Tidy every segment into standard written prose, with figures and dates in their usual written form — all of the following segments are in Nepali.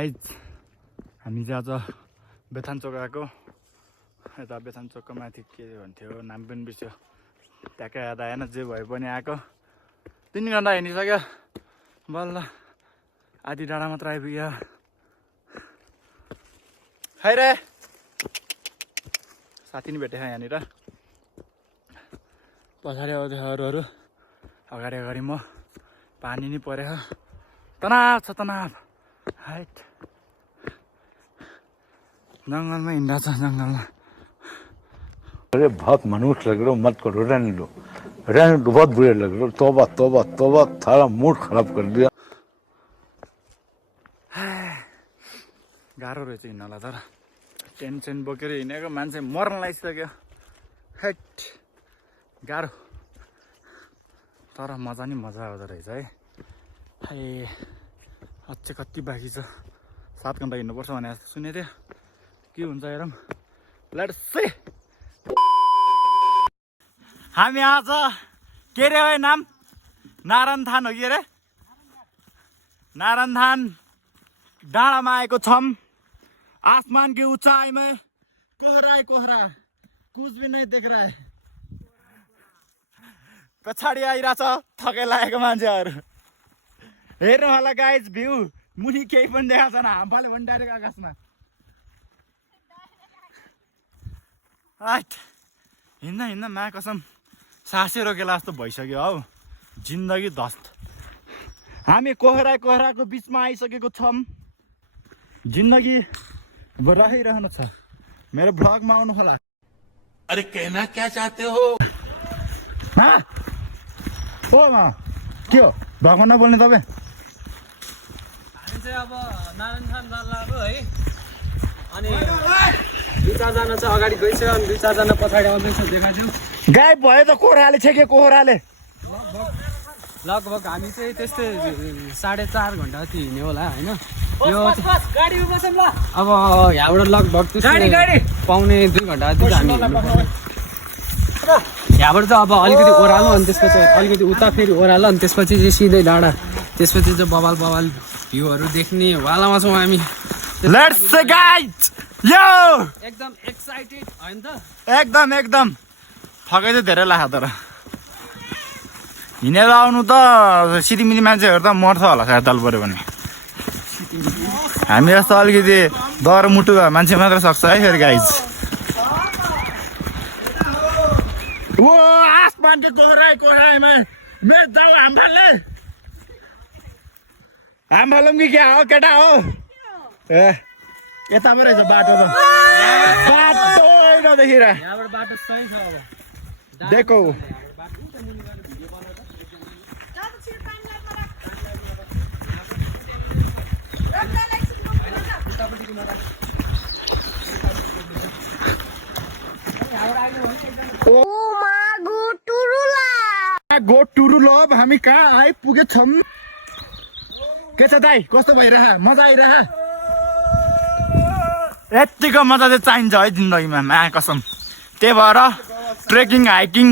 गाइज हामी चाहिँ आज बेथान चोक आएको यता बेथान चोकको माथि के भन्थ्यो नाम पनि बिर्स्यो ट्याक्कै याद आएन जे भए पनि आएको 3 घन्टा हिँडिसक्यो बल्ल आधी डाँडा मात्र आइपुग्यो खै रे साथी नि भेटेछ यहाँनिर पछाडि आउँदै अरूहरू अगाडि अगाडि म पानी नि परेछ तनाव छ तनाव हाइट जंगलमा हिँड्दा छ जंगलमा अरे बहुत मनुष्य लग रहे हो मत करो रहने दो बहुत बुरे लग रहे हो तौबा तौबा तौबा सारा मूड खराब कर दिया गाह्रो रहेछ हिँड्नलाई तर टेन्सन बोकेर हिँडेको मान्छे मर्न लागिसक्यो हेट गाह्रो तर मजा नि मजा आउँदो रहेछ है ए अझै कति बाँकी छ 7 घन्टा हिँड्नुपर्छ भने जस्तो सुनेको थियो के हुन्छ हेरौँ लेट्स सी हामी आज के रे है नाम नारायणथान हो कि रे नारायणथान डाँडामा आएको छौँ आसमान की ऊंचाई में कोहरा है कोहरा कुछ भी नहीं देख रहा है पछाडि आइरहेछ थकै लागेको मान्छेहरू हेर्नु होला गाइज भ्यू मुनि केही पनि देखाएको छैन हाम्फाले भनिरहेको आकाशमा हिँड्दा हिँड्दा मा कसम सासै रोकेला जस्तो भइसक्यो हौ जिन्दगी ध्वस्त हामी कोहराको बिचमा आइसकेको छौँ जिन्दगी रहिरहनु छ मेरो भ्लगमा आउनु होला अरे कहना क्या चाहते हो ओ मा के हो भ्लगमा नबोल्ने तपाईँ हामी चाहिँ अब नारायणथान जान लाग्यो है अनि 2-4 जना चाहिँ अगाडि गइसक्यो अनि 2-4 जना पछाडि आउँदैछ देखाइदिउँ गायब भयो त कोहराले छेक्यो कोहराले लगभग हामी चाहिँ त्यस्तै 4.5 घन्टा जति हिँड्यो होला होइन यो अब यहाँबाट लगभग पाउने 2 घन्टा जति हामी यहाँबाट चाहिँ अब अलिकति ओह्रालो अनि त्यसपछि अलिकति उता फेरि ओह्रालो अनि त्यसपछि चाहिँ सिधै डाँडा त्यसपछि चाहिँ बबाल भ्यूहरू देख्ने वालामा छौँ हामी लेट्स गाइज यो एकदम एक्साइटेड होइन त एकदम थकै चाहिँ धेरै लाग्छ तर हिँडेर आउनु त सिटिमिटी मान्छेहरू त मर्छ होला सायद दल पऱ्यो भने हामी जस्तो अलिकति दर मुटु मान्छे मात्र सक्छ है फेरि गाइज ओ आसमान के कोहरामा मेरो जाऊ हाम्फाले कि क्या हो केटा हो ए यता पो रहेछ बाटो त बाटो नदेखिर यहाँबाट बाटो सही छ अब देखो गो टुरु लभ हामी कहाँ आइपुगेछौँ के छ दाइ कस्तो भइरह मजा आइरह यत्तिको मजा चाहिँ चाहिन्छ है जिन्दगीमा मा कसम त्यही भएर ट्रेकिङ हाइकिङ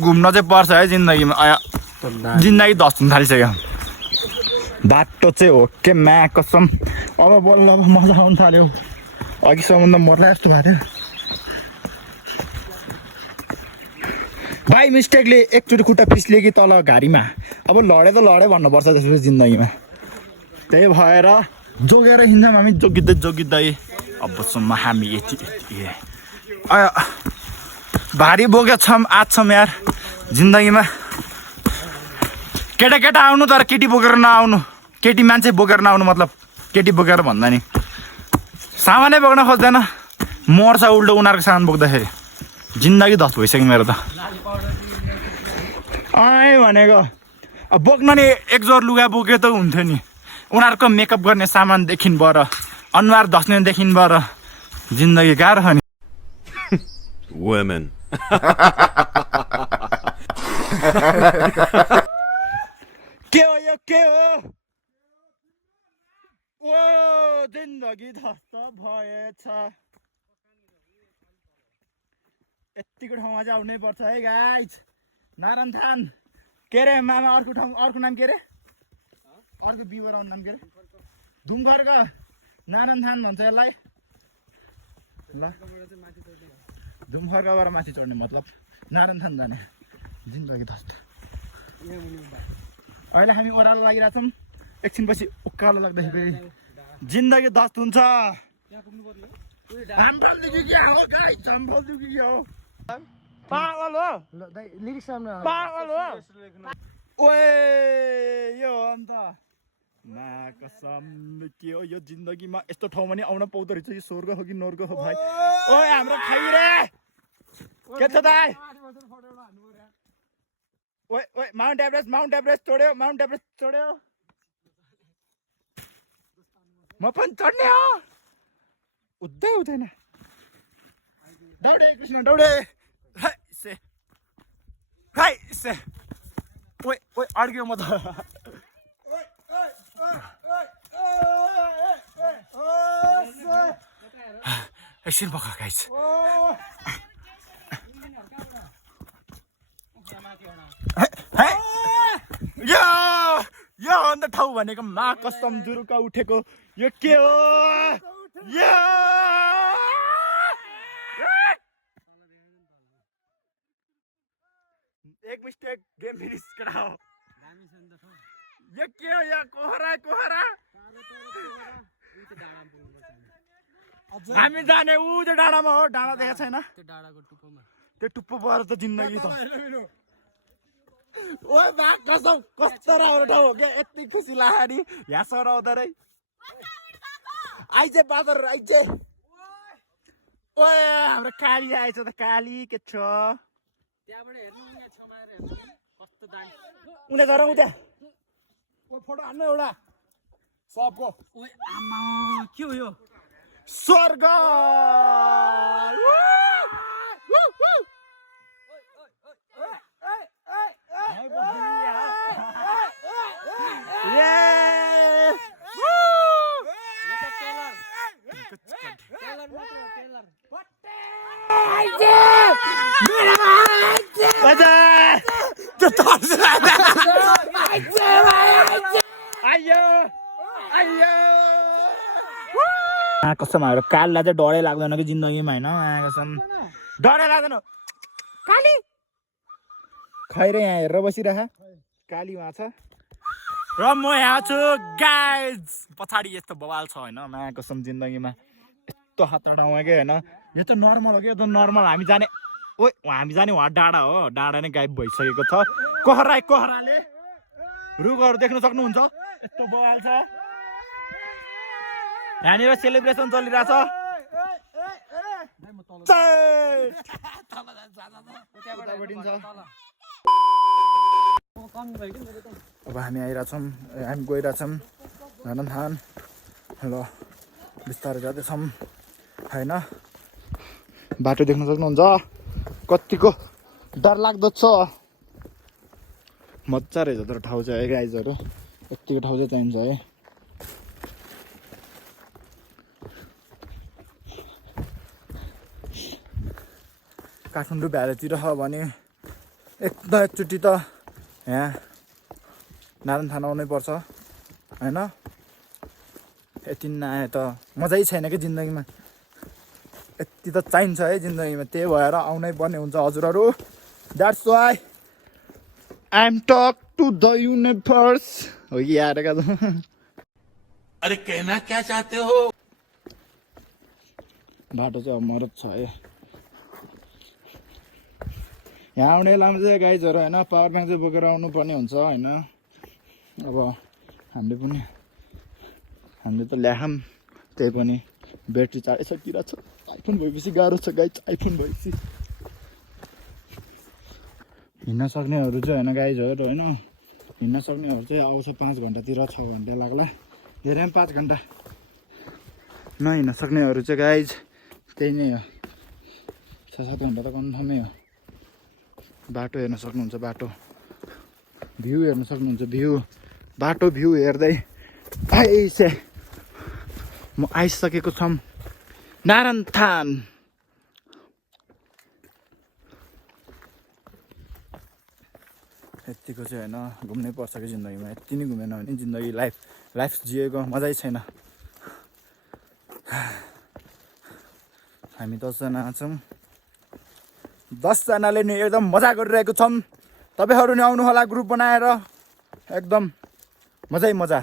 घुम्न चाहिँ पर्छ है जिन्दगीमा जिन्दगी ध्वस्त हुन थालिसक्यो बाटो चाहिँ हो के मा कसम अब बल्ल अब मजा आउनु थाल्यो अघिसम्म त मर्ला जस्तो भएको थियो बाई मिस्टेकले एकचोटि खुट्टा फिस्लियो कि तल घारीमा अब लडे भन्नुपर्छ त्यसपछि जिन्दगीमा त्यही भएर जोगेर हिँड्छौँ हामी जोगिँदै अबसम्म हामी यति भारी बोकेछौँ आज छौँ यार जिन्दगीमा केटा आउनु तर केटी बोकेर नआउनु केटी मान्छे बोकेर नआउनु मतलब केटी बोकेर भन्दा नि सामानै बोक्न खोज्दैन मर्छ उल्टो उनीहरूको सामान बोक्दाखेरि जिन्दगी ध्वस्त भइसक्यो मेरो त भनेको अब बोक्न नि एक जोर लुगा बोक्यो त हुन्थ्यो नि उनीहरूको मेकअप गर्ने सामानदेखि बर अनुहार धस्नेदेखि बर जिन्दगी गाह्रो छ नि Women. के हो यो के हो ओ जिन्दगी ध्वस्त भएछ यतिको ठाउँमा चाहिँ आउनै पर्छ है गाइज नारायणथान के रे मामा अर्को नाम के रे अर्को बिवर आउने नाम के रे धुमखर्क नारायण थान भन्छ यसलाई ल धुमखर्कबाट माथि चढ्ने मतलब नारायण थान जाने जिन्दगी धस्त अहिले हामी ओह्रालो लागिरहेछौँ एकछिनपछि उकालो लाग्दाखेरि जिन्दगी धस्त हुन्छ हाम्फालदेखि के हो गाइस हाम्फालदेखि के हो पागल हो लिरिक्स राम्रो पागल हो ओए यो हो अन्त मा कसम के हो यो जिन्दगीमा यस्तो ठाउँमा नि आउन पाउँदो रहेछ यो स्वर्ग हो कि नर्क हो भाइ ओए हाम्रो खाइ रे के छ दाइ ओए ओए माउन्ट एभरेस्ट चढ्यो म पनि चढ्ने हो उद्धै हुँदैन दौडे कृष्ण दौडे हाय से ओए ओए अड्क्यो म त एकछिन पख गाइस यो अन्त ठाउँ भनेको मा कसम जुरुका उठेको यो के हो यो एक मिस्टेक गेम फिनिश कराओ यो के हो यो कोहरा हामी जाने ऊ त्यो डाँडामा हो डाँडा देखेको छैन त्यो टुप्पो भएर त जिन्दगी त ओए बा कसम कस्तो राम्रो ठाउँ हो क्या यति खुसी लाग्यो नि यहाँ सराउँदा रै आइजे बादर आइजे ओए हाम्रो काली आएछ त काली के छ त्यहाँबाट हेर्नु यहाँ छेउमा आएर हेर्नु कस्तो दामी उनी गरौँ त्यहाँ ओ फोटो हान्नु एउटा सबको ओए आमा के हो यो स्वर्ग कसम हाम्रो काललाई चाहिँ डरै लाग्दैन कि जिन्दगीमा होइन कसम डरै लाग्दैन काली खैरे यहाँ हेरेर बसिरह काली उहाँ छ र म यहाँ छु गाइज पछाडि यस्तो बवाल छ होइन माया कसम जिन्दगीमा यस्तो हात ठाउँमा के होइन यो त नर्मल हो कि यो त नर्मल हामी जाने वहाँ डाँडा हो डाँडा नै गायब भइसकेको छ कोहराले रुखहरू देख्न सक्नुहुन्छ यस्तो बवाल छ यहाँनिर सेलिब्रेसन चलिरहेछ अब हामी आइरहेछौँ हामी गइरहेछौँ धन थान ल बिस्तारै जाँदैछौँ होइन बाटो देख्न सक्नुहुन्छ कतिको डरलाग्दो छ मजा रहेछ तर ठाउँ चाहिँ है गाइजहरू यतिको ठाउँ चाहिँ चाहिन्छ है काठमाडौँ भ्यालीतिर छ भने एकचोटि त यहाँ नारायण थान आउनै पर्छ होइन यति नआए त मजै छैन कि जिन्दगीमा यति त चाहिन्छ है जिन्दगीमा त्यही भएर आउनै पर्ने हुन्छ हजुरहरू that's why I am talk to the universe हो कि यार अरे कहना क्या चाहते हो बाटो चाहिँ अब मरद छ है यहाँ आउने बेलामा चाहिँ गाइजहरू होइन पावर ब्याङ्क चाहिँ बोकेर आउनु पर्ने हुन्छ होइन अब हामीले त ल्याखौँ त्यही पनि ब्याट्री चालिसकिरहेको छ आइफोन भएपछि गाह्रो छ गाइज आइफोन भएपछि हिँड्न सक्नेहरू चाहिँ होइन गाइजहरू होइन हिँड्न सक्नेहरू चाहिँ आउँछ 5 घन्टातिर 6 घन्टा लाग्ला धेरै पनि 5 घन्टा नहिँड्न सक्नेहरू चाहिँ गाइज त्यही नै हो 6-7 घन्टा त कन्फर्मै हो बाटो हेर्न सक्नुहुन्छ बाटो भ्यू हेर्न सक्नुहुन्छ बाटो भ्यू हेर्दै म आइसकेको छौँ नारायण थान यतिको चाहिँ होइन घुम्नै पर्छ कि जिन्दगीमा यति नै घुमेन भने जिन्दगी लाइफ लाइफ जिएको मजै छैन। हामी 10जना छौँ। 10जनाले नि एकदम मजा गरिरहेको छौँ। तपाईँहरू नि आउनु होला ग्रुप बनाएर एकदम मजै मजा।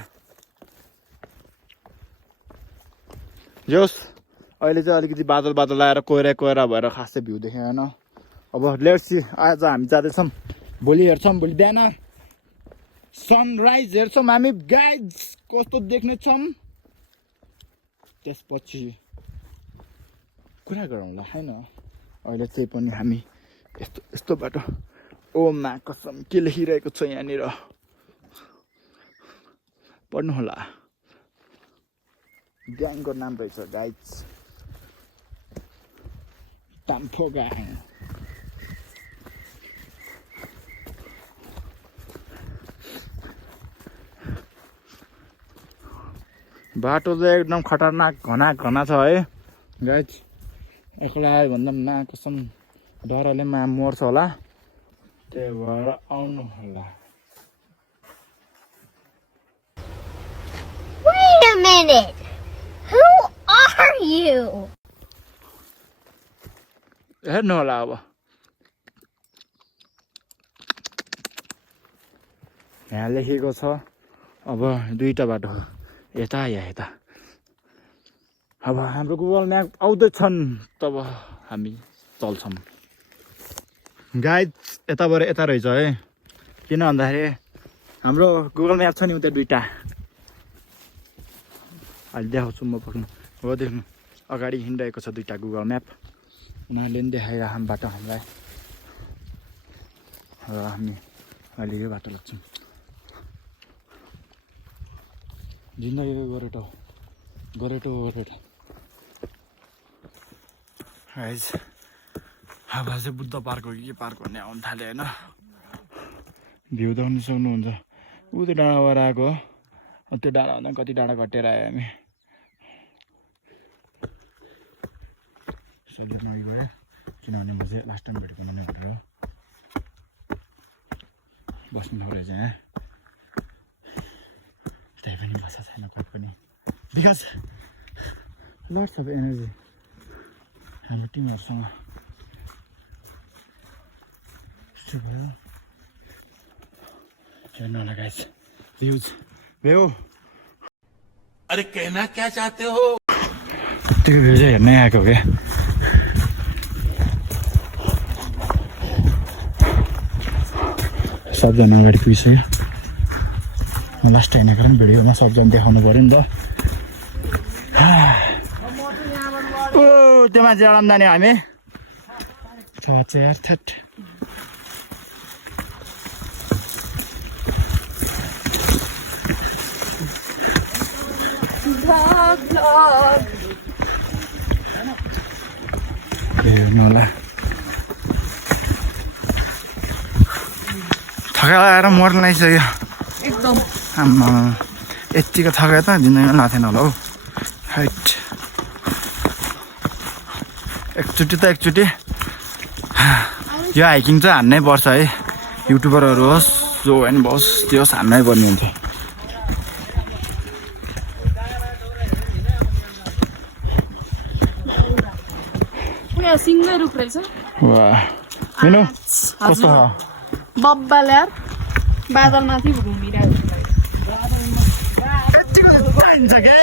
जोस् अहिले चाहिँ अलिकति बादल बादल आएर कोइरा भएर खासै भ्यू देखेन। अब लेट्स सी आज हामी जाँदैछौँ। भोलि हेर्छौँ, भोलि बिहान सनराइज हेर्छौँ हामी गाइज कस्तो देख्नेछौँ। त्यसपछि कुरा गरौँला हैन। अहिले चाहिँ पनि हामी यस्तो बाटो ओ मा कसम के लेखिरहेको छ यहाँनिर पढ्नु होला। ग्याङको नाम रहेछ गाइज, टाम्फो ग्याङ। बाटो चाहिँ एकदम खतरनाक घना छ है गाइज। एक्लै आयो भन्दा पनि ना कसम डरले मर्छ होला, त्यही भएर आउनु होला। Wait a minute! Who are you? हेर्नु होला अब यहाँ लेखेको छ अब दुईटा बाटो यता या यता। अब हाम्रो गुगल म्याप आउँदैछन् तब हामी चल्छौँ। गाइड यताबाट यता रहेछ है, किन भन्दाखेरि हाम्रो गुगल म्याप छ नि उता दुईटा। अहिले देखाउँछु म पक्नु हो, देख्नु अगाडि हिँडिरहेको छ दुईटा गुगल म्याप। उनीहरूले पनि देखाइरहँ बाटो हामीलाई र हामी अहिले यो बाटो लाग्छौँ। जिन्दगीको गोरेटो गोरेटो गोरेटो गाइज। अब चाहिँ बुद्ध पार्क हो कि के पार्क भन्ने आउनु थाल्यो होइन। भ्यू देख्नु सक्नुहुन्छ ऊ त्यो डाँडाबाट आएको हो। त्यो डाँडाभन्दा कति डाँडा घटेर आयो हामी। सल्युट नगयो किनभने म चाहिँ लास्ट टाइम भेटेको नै भनेर बस्नु ठाउँ रहेछ यहाँ। त्यही पनि बस्छ छैन कोही पनि, बिकज लट्स अफ एनर्जी हाम्रो टिमहरूसँग। भयो हेर्नु होला गाइस भ्यूज भ्यू। अरे कहना क्या चाहते हो? त्यो भ्यू चाहिँ हेर्नै आएको क्या। सबजना अगाडि पुगिसक्यो। लास्ट हिँडेको पनि भिडियोमा सबजना देखाउनु पऱ्यो नि त। ओ त्यो मान्छे आराम जाने हामी यार थेट। हेर्नु होला थकाइ आएर मर्न लागिसक्यो एकदम। आम्मा यत्तिको थकाइ त जिन्दगीमा लाथेन होला हौ। हाइट एकचोटि यो हाइकिङ चाहिँ हान्नै पर्छ है। युट्युबरहरू होस् जो होइन होस् त्यो होस् हान्नै पर्ने हुन्छ। सिङ्गै रुख रहेछ। वाह मिनु कस्तो छ? बब्बाल यार बादलमाथि घुमिरहेको चाहिन्छ के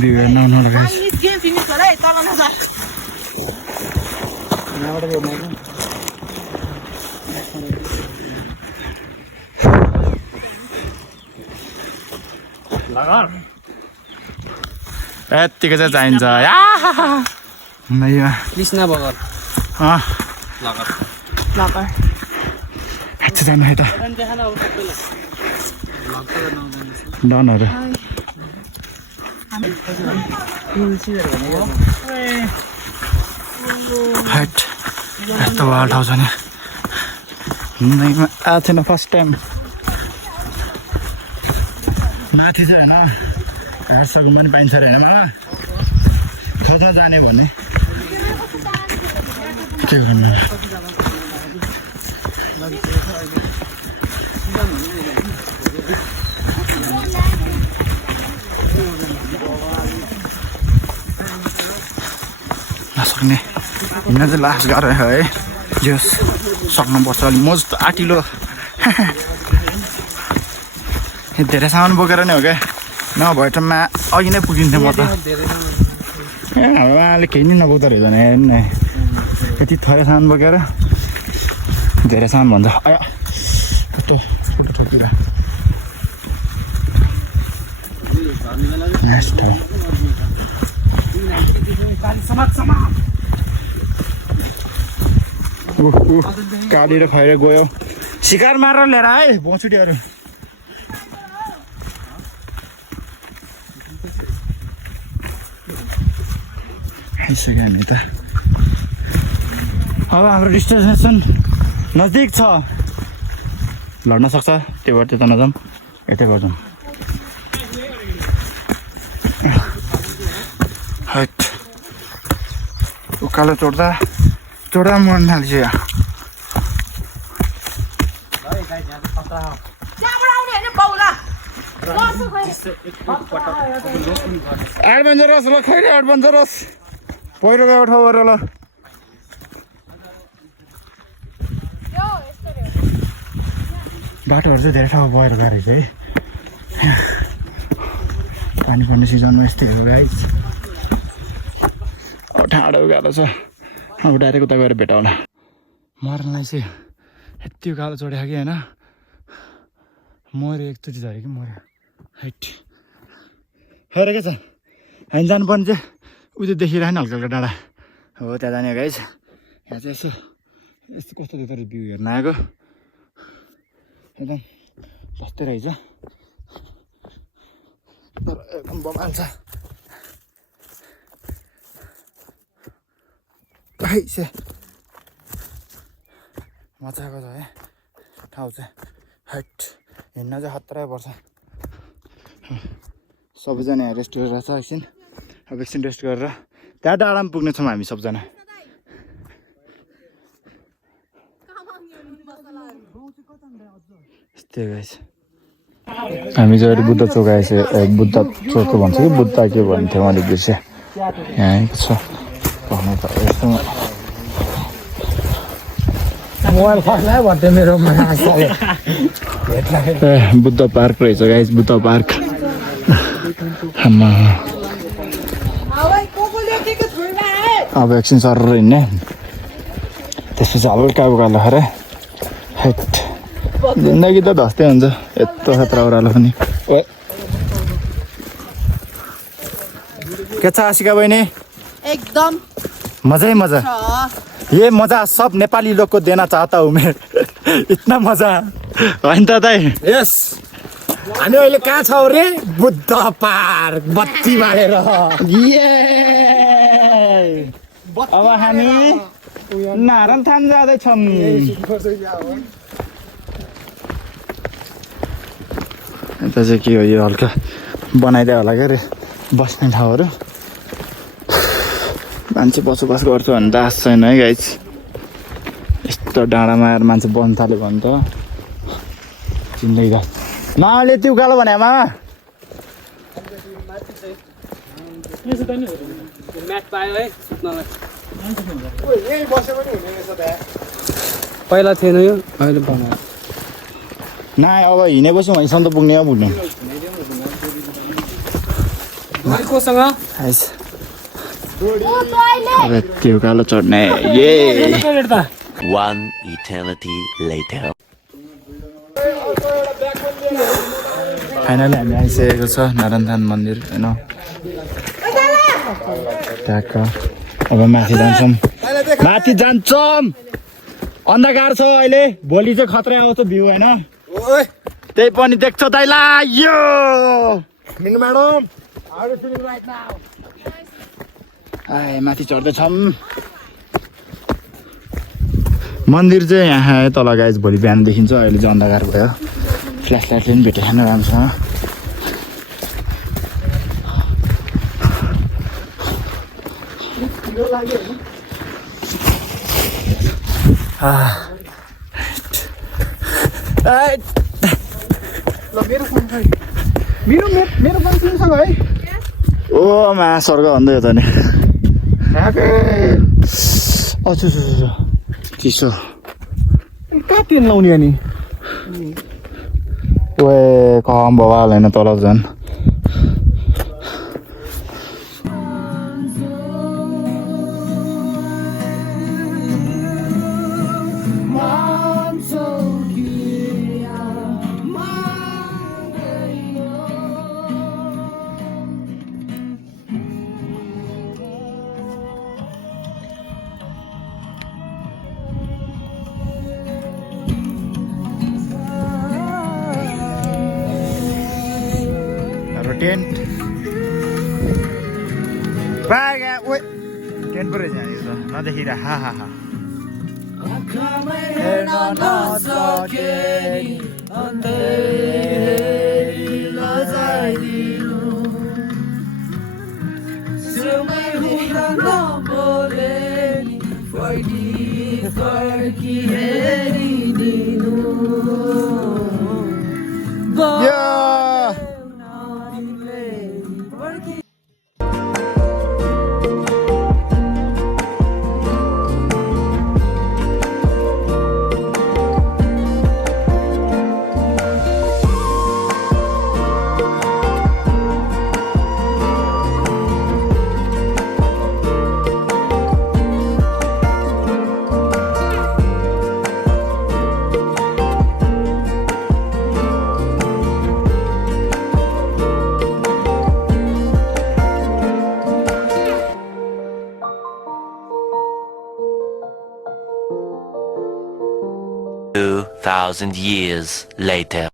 भ्यू हेर्न आउनु होला गाइस। यत्तिको चाहिँ चाहिन्छ कृष्ण भगत जानु है त डनहरू। हाइट यस्तो वाल ठाउँ छ नि जिन्दगीमा आएको थिएन फर्स्ट टाइम। माथि चाहिँ होइन ह्याडसकम पनि पाइन्छ अरे होइन मलाई कता जाने भन्ने के गर्नु नसक्ने हिँड्न चाहिँ लास्ट गरेर है जस सक्नुपर्छ अलिक म जस्तो आँटिलो धेरै सामान बोकेर नै हो क्या नभए त अघि नै पुगिन्थेँ म त हाम्रो आमाले केही नै नबोक्दो रहेछ भने हेर्नु न यति थोरै सामान बोकेर धेरै सामान भन्छ आया फोटो ठोकिएर काटेर खुवाएर गयो शिकार मारेर लिएर है भोचुटीहरू आइसक्यो हामी त अब हाम्रो डेस्टिनेसन नजिक छ लड्न सक्छ त्यो भएर त्यता नजाउँ यतै गर्छौँ हट उकालो चढ्दा मन थाल्छ यहाँ एडभेन्चरस ल खैले एडभेन्चरस पहिरो गएको ठाउँबाट ल बाटोहरू चाहिँ धेरै ठाउँ भएर गएको रहेछ है पानी पर्ने सिजनमा यस्तै हो गाइस अब ठाडो उकालो छ अब डाइरेक्ट उता गएर भेटाउला मर्नलाई चाहिँ यति उकालो चढेको कि होइन मऱ्यो एकचोटि झऱ्यो कि मऱ्यो हाइट खैर के छ हामी जानुपर्ने चाहिँ उयो देखिरहेन हल्का हल्का डाँडा हो त्यहाँ जाने गाइस यहाँ चाहिँ यस्तो कस्तो देख्दो रहेछ भ्यू हेर्न आएको एकदम जस्तै रहेछ तर एकदम बमाल छ से मजाको छ है ठाउँ चाहिँ हाइट हिँड्न चाहिँ खतरा पर्छ सबैजना यहाँ रेस्ट गरेर छ एकछिन अब एकछिन रेस्ट गरेर त्यहाँ डाँडामा पुग्नेछौँ हामी सबजना यस्तै गाइस हामी चाहिँ बुद्ध चोक आएछ बुद्ध चोक भन्छ कि बुद्ध के भन्थ्यो मैले बिर्सेँ यहाँ आएको छ भन्नु त यस्तो मोबाइल खस्लायो भन्थ्यो मेरोमा बुद्ध पार्क रहेछ गाइस बुद्ध पार्क अब एकछिन सर हिँड्ने त्यसपछि हल्का उकालो खरे हेट जिन्दगी त धस्तै हुन्छ यत्रो खतरा ओह्रालो पनि के छ आशिका बहिनी एकदम मजा ही मजा ये मजा सब नेपाली लोग को देना चाहता हूँ मैं इतना मजा होइन त दाइ यस हामी अहिले कहाँ छौ रे बुद्ध पार्क बत्ती बालेर अब हामी नारायणथान जाँदैछौँ यता चाहिँ के हो यो हल्का बनाइदियो होला क्या रे बस्ने ठाउँहरू मान्छे बसोबास गर्छ भने त आश छैन है गाइस यस्तो डाँडामा आएर मान्छे बस्नु थाल्यो भने त जिन्दगी मामाले त्यो उकालो भने मामा म्याट पायो है सुत्नलाई पहिला थिएन यो अहिले बनायो ना अब हिँडे बसौँ वहीँसम्म त पुग्ने हो बुझ्नु कोसँग आइस अब त्यो उकालो चढ्ने ये One eternity later. फाइनली हामी आइसकेको छ नारायणथान मन्दिर होइन ट्याक्क अब माथि जान्छौँ माथि जान्छौँ अन्धकार छ अहिले भोलि चाहिँ खतरा आउँछ भ्यू होइन त्यही पनि देख्छौ दाइला यो म्याडम आए माथि चढ्दैछौँ मन्दिर चाहिँ यहाँ तल गाइस भोलि बिहान देखिन्छ अहिले चाहिँ अन्धकार भयो फ्ल्यास लाइटले पनि भेटेको छैन राम्रोसँग ल मेरो फोन खै मेरो फोन सिमसँग है ओ मा स्वर्ग भन्दै हो त नि चिसो कहाँ टेन लाउने अनि ओए कम बवाल होइन तल झन् टेन्ट टेन्ट पो रहेछ यहाँनिर त नदेखिरह हा हा हा $2,000 years later.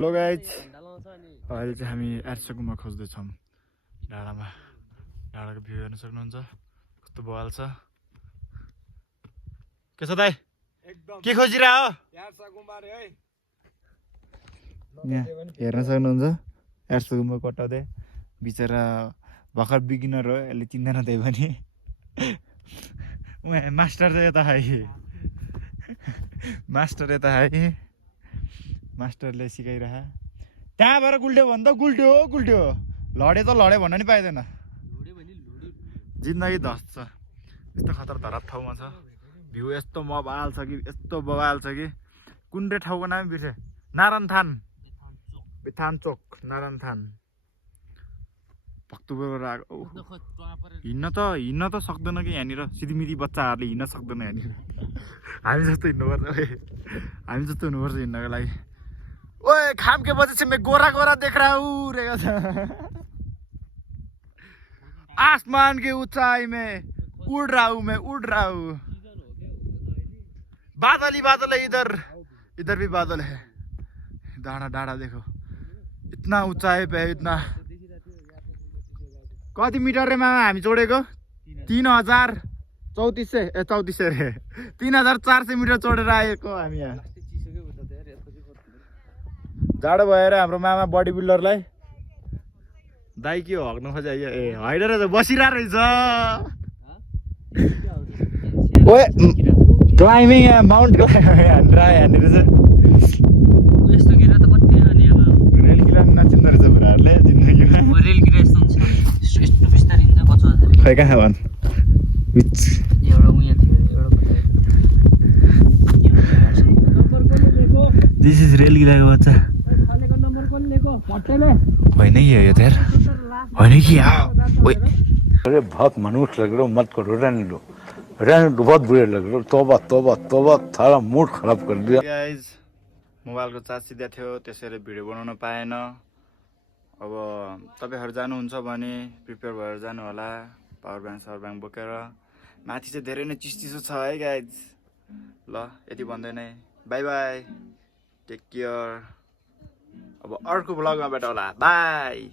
हेलो गाइज अहिले चाहिँ हामी एर्सकुमा खोज्दैछौँ डाँडामा डाँडाको भ्यू हेर्न सक्नुहुन्छ कस्तो बवाल छ के छ दाइ के खोजिरह हो यहाँ हेर्न सक्नुहुन्छ एर्सकुमा कटाउँदै बिचरा भर्खर बिगिनर हो यसले चिन्दैन त्यही पनि उहाँ मास्टर चाहिँ यता है मास्टर यता है मास्टरले सिकाइरह त्यहाँबाट गुल्ट्यो भने त गुल्ट्यो लडे त लडे भन्न नि पाइँदैन जिन्दगी धस्छ यस्तो खतर धराप ठाउँमा छ भ्यू यस्तो बवाल छ कि कुन चाहिँ ठाउँको नाम बिर्से नारायणथान बिथान चोक नारायणथान भक्तपुरबाट आएको हिँड्न त सक्दैन कि यहाँनिर सिधीमिधी बच्चाहरूले हिँड्न सक्दैन यहाँनिर हामी जस्तो हुनुपर्छ हिँड्नको लागि ओए खाम के वजह से मैं गोरा देख रहा हूँ आसमान की ऊंचाई में उड़ रहा हूँ बादल ही बादल है इधर भी बादल है डाँडा देखो इतना ऊंचाई पे है इतना कति मिटर रे मामा हामी चढेको 3034 रे 3400 मिटर चढेर आएको हामी यहाँ जाडो भएर हाम्रो मामा बडी बिल्डरलाई दाइ के हग्नु खोजे ए होइन रहेछ बसिरहेको रहेछ ओए क्लाइम्बिङ माउन्ट हानेर रहेछ यस्तो गिरा त कति अनि अब रेल गिरा नचिन्दो रहेछ बुढाहरूले जिन्दगीमा रेल गिरा यस्तो हुन्छ यस्तो बिस्तारै हिँड्छ कच्चा खै कहाँ भन् एउटा उयो थियो एउटा दिस इज रेल गिराको बच्चा होइन कि यो तेर होइन कि ओए अरे बहुत मनुष्य लग रहे हो, मत करो, रहने दो, बहुत बुरे लग रहे हो। तौबा तौबा तौबा, सारा मूड खराब कर दिया। गाइज मोबाइलको चार्ज सिधा थियो, त्यसैले भिडियो बनाउन पाएन। अब तपाईँहरू जानुहुन्छ भने प्रिपेयर भएर जानु होला, पावर ब्याङ्क बोकेर। माथि चाहिँ धेरै नै चिसो छ है गाइज। ल यति भन्दै नै बाई बाई, टेक केयर। अब अर्को भ्लगमा भेटौँला, बाई।